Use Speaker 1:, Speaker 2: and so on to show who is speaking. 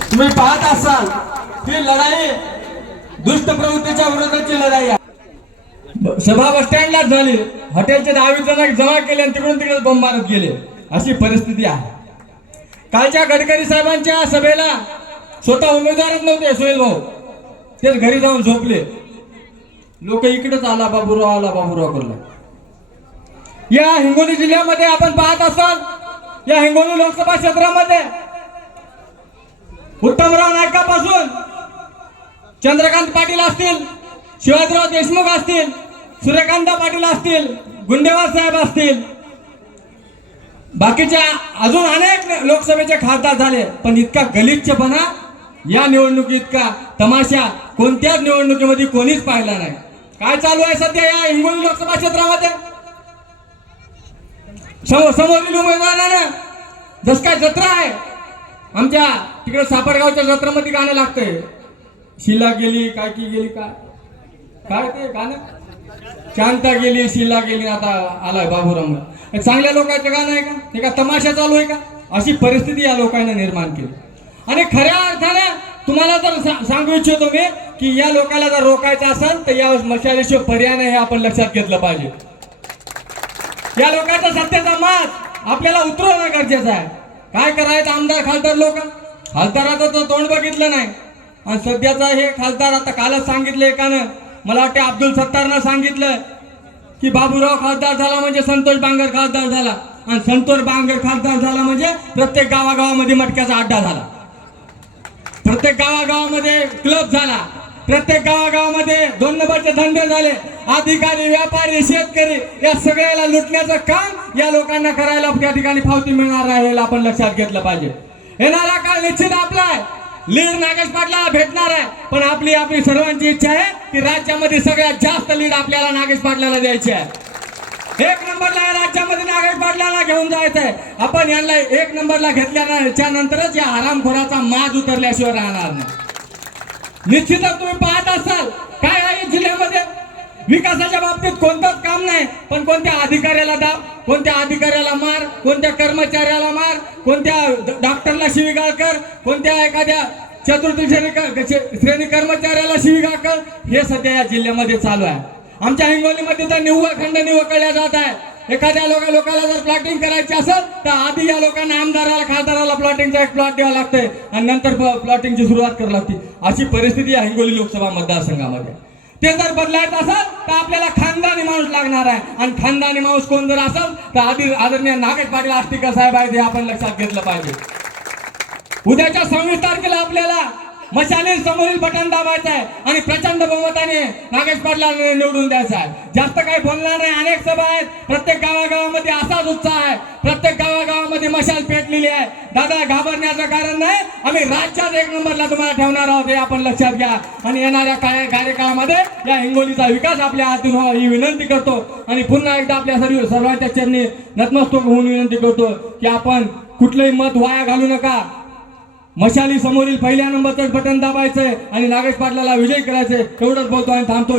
Speaker 1: तुम्ही पाहत असाल ही लढाई दुष्ट प्रवृत्तीच्या विरोधाची लढाई आहे. सभा बस स्टँडलाच झाली. हॉटेलचे दहावी जण जमा केले आणि तिकडून तिकडे बॉम्ब मारत गेले. अशी परिस्थिती आहे. कालच्या गडकरी साहेबांच्या सभेला स्वतः उमेदवारच नव्हते सुनील भाऊ. तेच घरी जाऊन झोपले. लोक इकडेच आला बाबूराव आला बाबूराव करला या हिंगोली जिल्ह्यामध्ये आपण पाहत असाल या हिंगोली लोकसभा क्षेत्रामध्ये उत्तमराव नायकापासून चंद्रकांत पाटील असतील शिवाजीराव देशमुख असतील सूर्यकांत पाटील असतील गुंडेवार साहेब असतील. बाकीच्या अजून अनेक लोकसभेचे खासदार झाले पण इतका गलिच्छपणा या निवडणुकी इतका तमाशा कोणत्याच निवडणुकीमध्ये कोणीच पाहिला नाही. काय चालू आहे सध्या या हिंगोली लोकसभा क्षेत्रामध्ये? समोर समोरील उमेदवारांना जस काय जत्रा आहे आमच्या तिकडे सापडगावच्या जत्रामध्ये गाणं लागतंय. शिला गेली काय की गेली काय काय ते गाणं? शांता गेली शिला गेली आता आलाय बाबूराम चांगल्या लोकांचं गाणं आहे का? हे का तमाशा चालू आहे का? अशी परिस्थिती या लोकांना निर्माण केली. आणि खऱ्या अर्थाने तुम्हाला जर सांगू इच्छितो मी की या लोकांना जर रोखायचं असेल तर या मशालीशिवाय पर्याय नाही हे आपण लक्षात घेतलं पाहिजे. या लोकांचा सत्तेचा मास आपल्याला उतरवणं गरजेचं आहे. काय करायचं आमदार खासदार लोक? खासदाराचं तर तोंड बघितलं नाही. आणि सध्याचा हे खासदार आता कालच सांगितलं एकानं. मला वाटते अब्दुल सत्तारनं सांगितलं की बाबूराव खासदार झाला म्हणजे संतोष बांगर खासदार झाला. आणि संतोष बांगर खासदार झाला म्हणजे प्रत्येक गावागावामध्ये मटक्याचा अड्डा झाला. प्रत्येक गावागावामध्ये क्लब झाला. प्रत्येक गावागावामध्ये दोन नंबरचे धंदे झाले. अधिकारी व्यापारी शेतकरी या सगळ्याला लुटण्याचं काम या लोकांना करायला त्या ठिकाणी फावती मिळणार आहे याला आपण लक्षात घेतलं पाहिजे. येणारा काळ निश्चित आपला आहे. लीड नागेश पाटला भेटणार आहे. पण आपली आपली सर्वांची इच्छा आहे की राज्यामध्ये सगळ्यात जास्त लीड आपल्याला नागेश पाटलाला द्यायची आहे. एक नंबरला राज्यामध्ये नागेश पाटलाला घेऊन जायचं आहे आपण यांना एक नंबरला घेतल्याच्या नंतरच या हरामखोराचा माज उतरल्याशिवाय राहणार नाही. निश्चितच तुम्ही पाहत असाल काय आहे जिल्ह्यामध्ये? विकासाच्या बाबतीत कोणतंच काम नाही पण कोणत्या अधिकाऱ्याला दाब कोणत्या अधिकाऱ्याला मार कोणत्या कर्मचाऱ्याला मार कोणत्या डॉक्टरला शिवीगाळ कर कोणत्या एखाद्या चतुर्थी श्रेणी श्रेणी कर्मचाऱ्याला शिवीगाळ कर हे सध्या या जिल्ह्यामध्ये चालू आहे. आमच्या हिंगोलीमध्ये तर निव्वळ खंड निवकळल्या जात आहे. एखाद्या लोका लोकांना जर प्लॉटिंग करायची असेल तर आधी या लोकांना आमदाराला खासदाराला प्लॉटिंगचा एक प्लॉट द्यावा लागतंय. आणि नंतर प्लॉटिंगची सुरुवात करावी लागते. अशी परिस्थिती आहे हिंगोली लोकसभा मतदारसंघामध्ये. ते जर बदलायचं असेल तर आपल्याला खानदानी माणूस लागणार आहे. आणि खानदानी माणूस कोण जर असेल तर आधी आदरणीय नागेश पाटील आष्टीकर साहेब आहेत हे आपण लक्षात घेतलं पाहिजे. उद्याच्या सव्वीस तारखेला आपल्याला मशाली समोरील बटन दाबायचं आहे आणि प्रचंड बहुमताने नागेश पाटलाला निवडून द्यायचं आहे जास्त काही बोलणार नाही. अनेक सभा आहेत. प्रत्येक गावागावामध्ये असाच उत्साह आहे. प्रत्येक गावागावामध्ये मशाल पेटलेली आहे. दादा घाबरण्याचं कारण नाही. आम्ही राज्यात एक नंबरला तुम्हाला ठेवणार आहोत. हे आपण लक्षात घ्या. आणि येणाऱ्या काय कार्यकाळामध्ये या हिंगोलीचा विकास आपल्या हातून व्हावा ही विनंती करतो. आणि पुन्हा एकदा आपल्या सर्व सर्वांच्या चरणी नतमस्तक होऊन विनंती करतो की आपण कुठलंही मत वाया घालू नका. मशाली समोरील पहिल्या नंबरचं बटन दाबायचंय आणि नागेश पाटलाला विजय करायचंय. एवढंच बोलतो आणि थांबतो.